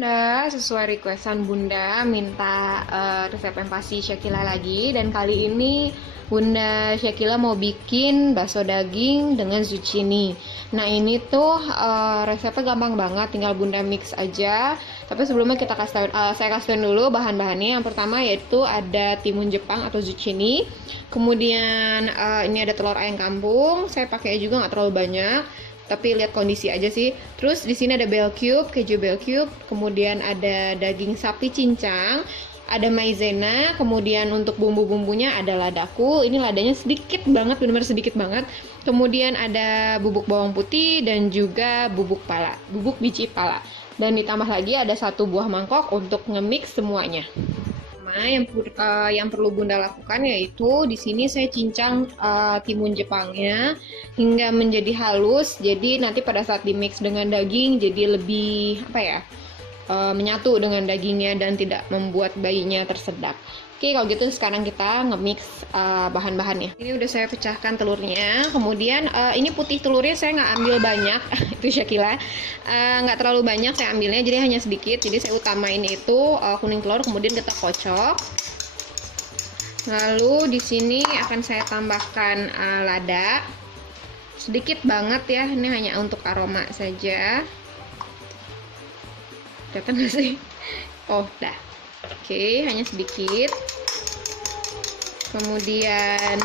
Bunda, sesuai requestan Bunda minta resep empasi Syakila lagi, dan kali ini Bunda Syakila mau bikin bakso daging dengan zucchini. Nah ini tuh resepnya gampang banget, tinggal Bunda mix aja. Tapi sebelumnya saya kasih tahu dulu bahan-bahannya. Yang pertama yaitu ada timun Jepang atau zucchini. Kemudian ini ada telur ayam kampung. Saya pakai juga nggak terlalu banyak, tapi lihat kondisi aja sih. Terus di sini ada bell cube, keju bell cube, kemudian ada daging sapi cincang, ada maizena, kemudian untuk bumbu-bumbunya ada ladaku. Ini ladanya sedikit banget, benar-benar sedikit banget. Kemudian ada bubuk bawang putih dan juga bubuk biji pala. Dan ditambah lagi ada 1 buah mangkok untuk nge-mix semuanya. Yang perlu Bunda lakukan yaitu di sini saya cincang timun Jepangnya hingga menjadi halus. Jadi nanti pada saat di mix dengan daging jadi lebih menyatu dengan dagingnya dan tidak membuat bayinya tersedak. Oke, kalau gitu sekarang kita nge-mix bahan-bahannya. Ini udah saya pecahkan telurnya. Kemudian ini putih telurnya saya nggak ambil banyak, itu Syakila. Nggak terlalu banyak saya ambilnya, jadi hanya sedikit. Jadi saya utamain itu kuning telur, kemudian kita kocok. Lalu di sini akan saya tambahkan lada. Sedikit banget ya, ini hanya untuk aroma saja. Kelihatan nggak sih? Oh, dah. Oke, hanya sedikit. Kemudian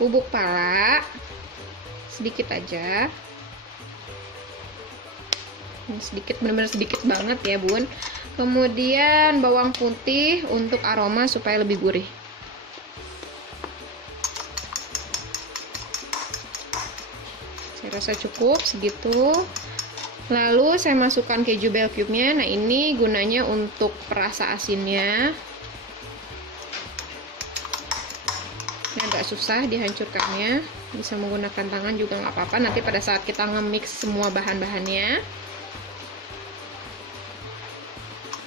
bubuk pala sedikit aja. Ini sedikit, benar-benar sedikit banget ya Bun. Kemudian bawang putih untuk aroma supaya lebih gurih. Saya rasa cukup segitu. Lalu saya masukkan keju bell cube-nya. Nah, ini gunanya untuk perasa asinnya. Ini agak susah dihancurkannya. Bisa menggunakan tangan juga nggak apa-apa. Nanti pada saat kita nge-mix semua bahan-bahannya.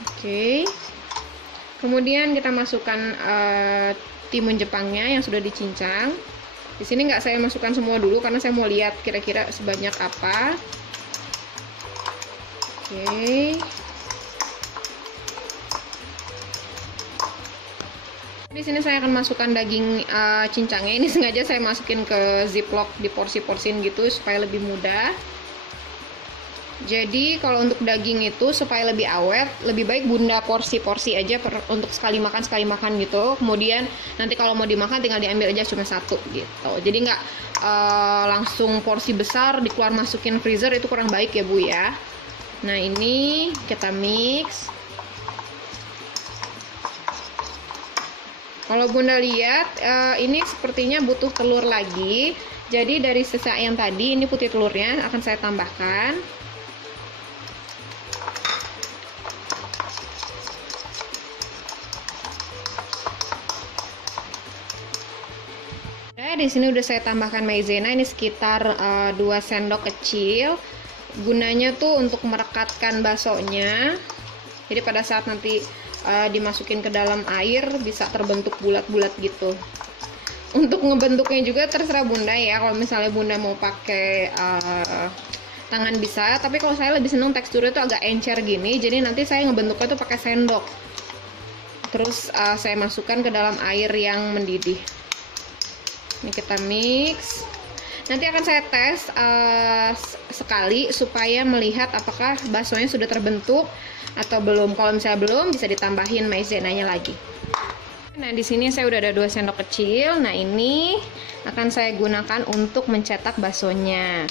Oke. Kemudian kita masukkan timun Jepangnya yang sudah dicincang. Di sini nggak saya masukkan semua dulu karena saya mau lihat kira-kira sebanyak apa. Oke. Di sini saya akan masukkan daging cincangnya. Ini sengaja saya masukin ke ziplock, di porsi-porsiin gitu supaya lebih mudah. Jadi kalau untuk daging itu supaya lebih awet, lebih baik Bunda porsi-porsi aja untuk sekali makan gitu. Kemudian nanti kalau mau dimakan tinggal diambil aja cuma 1 gitu. Jadi nggak langsung porsi besar dikeluar masukin freezer, itu kurang baik ya Bu ya. Nah, ini kita mix. Kalau Bunda lihat, ini sepertinya butuh telur lagi. Jadi dari sisa yang tadi, ini putih telurnya akan saya tambahkan. Nah, di sini udah saya tambahkan maizena, ini sekitar 2 sendok kecil. Gunanya tuh untuk merekatkan baksonya. Jadi pada saat nanti dimasukin ke dalam air bisa terbentuk bulat-bulat gitu. Untuk ngebentuknya juga terserah Bunda ya. Kalau misalnya Bunda mau pakai tangan bisa, tapi kalau saya lebih seneng teksturnya tuh agak encer gini. Jadi nanti saya ngebentuknya tuh pakai sendok. Terus saya masukkan ke dalam air yang mendidih. Ini kita mix. Nanti akan saya tes sekali supaya melihat apakah baksonya sudah terbentuk atau belum. Kalau misalnya belum, bisa ditambahin maizenanya lagi. Nah, di sini saya udah ada 2 sendok kecil. Nah, ini akan saya gunakan untuk mencetak baksonya.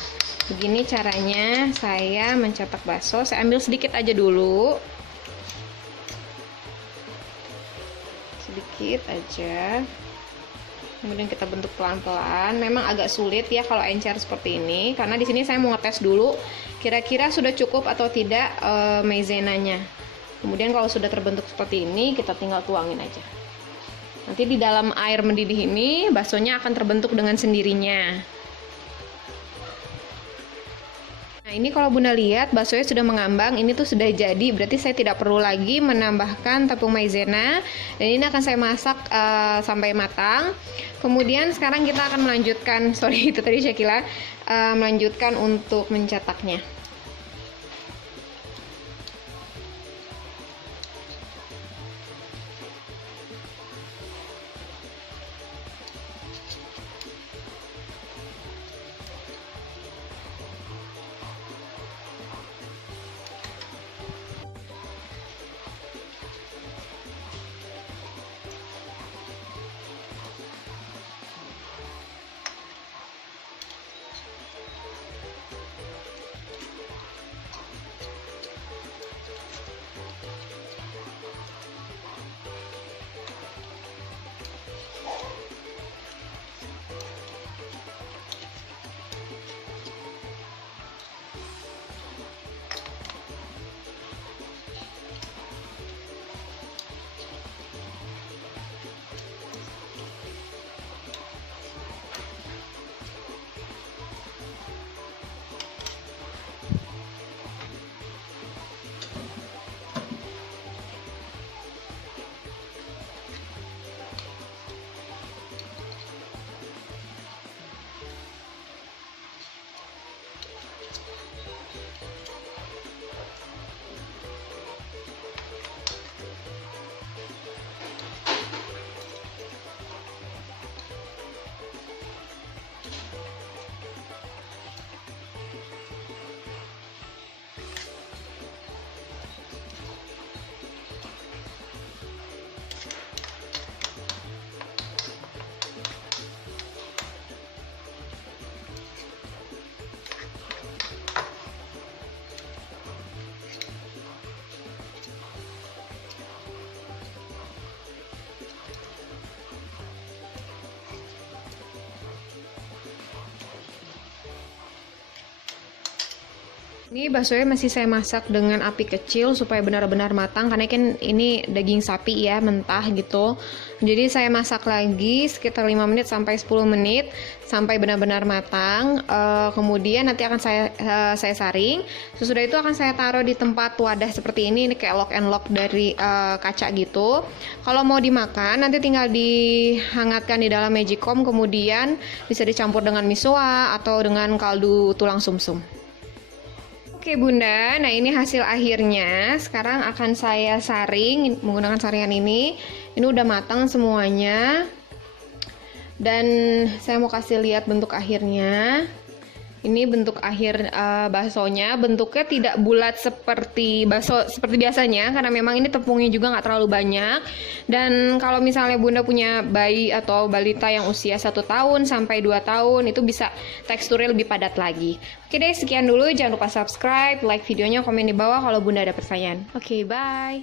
Begini caranya saya mencetak bakso. Saya ambil sedikit aja dulu. Sedikit aja. Kemudian kita bentuk pelan-pelan. Memang agak sulit ya kalau encer seperti ini, karena di sini saya mau ngetes dulu kira-kira sudah cukup atau tidak maizenanya. Kemudian kalau sudah terbentuk seperti ini, kita tinggal tuangin aja. Nanti di dalam air mendidih ini, baksonya akan terbentuk dengan sendirinya. Nah, ini kalau Bunda lihat baksonya sudah mengambang, ini tuh sudah jadi, berarti saya tidak perlu lagi menambahkan tepung maizena. Dan ini akan saya masak sampai matang. Kemudian sekarang kita akan melanjutkan, itu tadi Syakila, melanjutkan untuk mencetaknya. Ini baksonya masih saya masak dengan api kecil supaya benar-benar matang, karena kan ini daging sapi ya, mentah gitu. Jadi saya masak lagi sekitar 5 menit sampai 10 menit sampai benar-benar matang. Kemudian nanti akan saya saring. Sesudah itu akan saya taruh di tempat wadah seperti ini kayak lock and lock dari kaca gitu. Kalau mau dimakan nanti tinggal dihangatkan di dalam magicom, kemudian bisa dicampur dengan misoa atau dengan kaldu tulang sumsum. Oke Bunda, nah ini hasil akhirnya. Sekarang akan saya saring menggunakan saringan ini. Ini udah matang semuanya. Dan saya mau kasih lihat bentuk akhirnya. Ini bentuk akhir baksonya. Bentuknya tidak bulat seperti bakso seperti biasanya, karena memang ini tepungnya juga nggak terlalu banyak. Dan kalau misalnya Bunda punya bayi atau balita yang usia 1 tahun sampai 2 tahun, itu bisa teksturnya lebih padat lagi. Oke deh, sekian dulu. Jangan lupa subscribe, like videonya, komen di bawah kalau Bunda ada pertanyaan. Oke, bye.